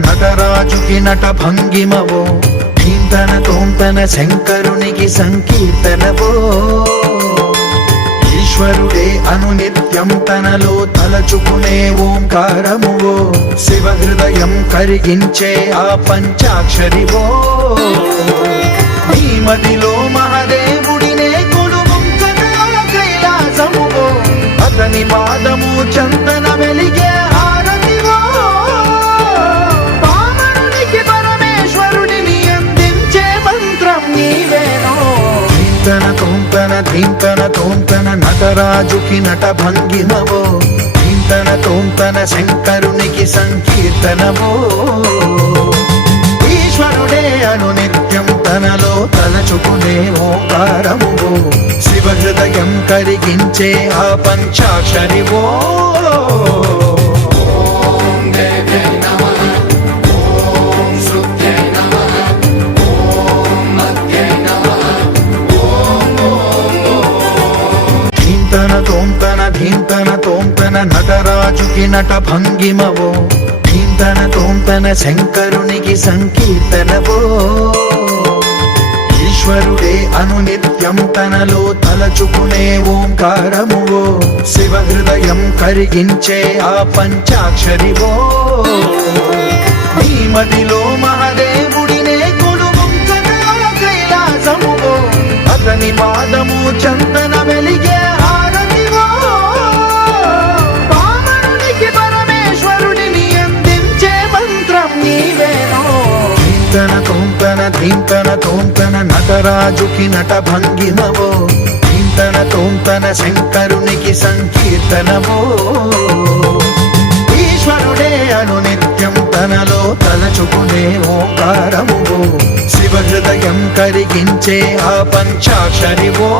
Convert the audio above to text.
నటరాజుకి నట భంగిమవో ధీంతన తోంతన శంకరునికి సంకీర్తనవో ఈశ్వరుడే అనునిత్యం తనలో తలచుకునే ఓంకారమువో శివ హృదయం కరిగించే ఆ పంచాక్షరివో నీ మదిలో మహాదేవుడినే కొలువుంచగా కైలాసమువో అతని పాదము చందన వెలిగే హారతివో పామరునికి పరమేశ్వరుడిని అందించే మంత్రం నీవేనో ధీంతన తోంతన ధీంతన తోంతన నటరాజుకి నట భంగిమవో ధీంతన తోంతన శంకరునికి సంకీర్తనవో ఈశ్వరుడే అనునిత్యం తనలో తలచుకునే ఓంకారమువో శివ హృదయం కరిగించే ఆ పంచాక్షరివో ధీంతన తోంతన ధీంతన తోంతన నటరాజుకి నట భంగిమవో ధీంతన తోంతన శంకరునికి సంకీర్తనవో ఈశ్వరుడే అనునిత్యం తనలో తలచుకునే ఓంకారమువో శివ హృదయం కరిగించే ఆ పంచాక్షరివో నీ మదిలో మహాదేవుడినే కొలువుంచగా కైలాసమువో అతని పాదము చందన వెలిగే హారతివో పామరునికి పరమేశ్వరుడిని అందించే మంత్రం నీవేనో ధీంతన తోంతన ధీంతన తోంతన నటరాజుకి నట భంగిమవో ధీంతన తోంతన శంకరునికి సంకీర్తనవో ఈశ్వరుడే అనునిత్యం తనలో తలచుకునే ఓంకారమువో శివ హృదయం కరిగించే ఆ పంచాక్షరివో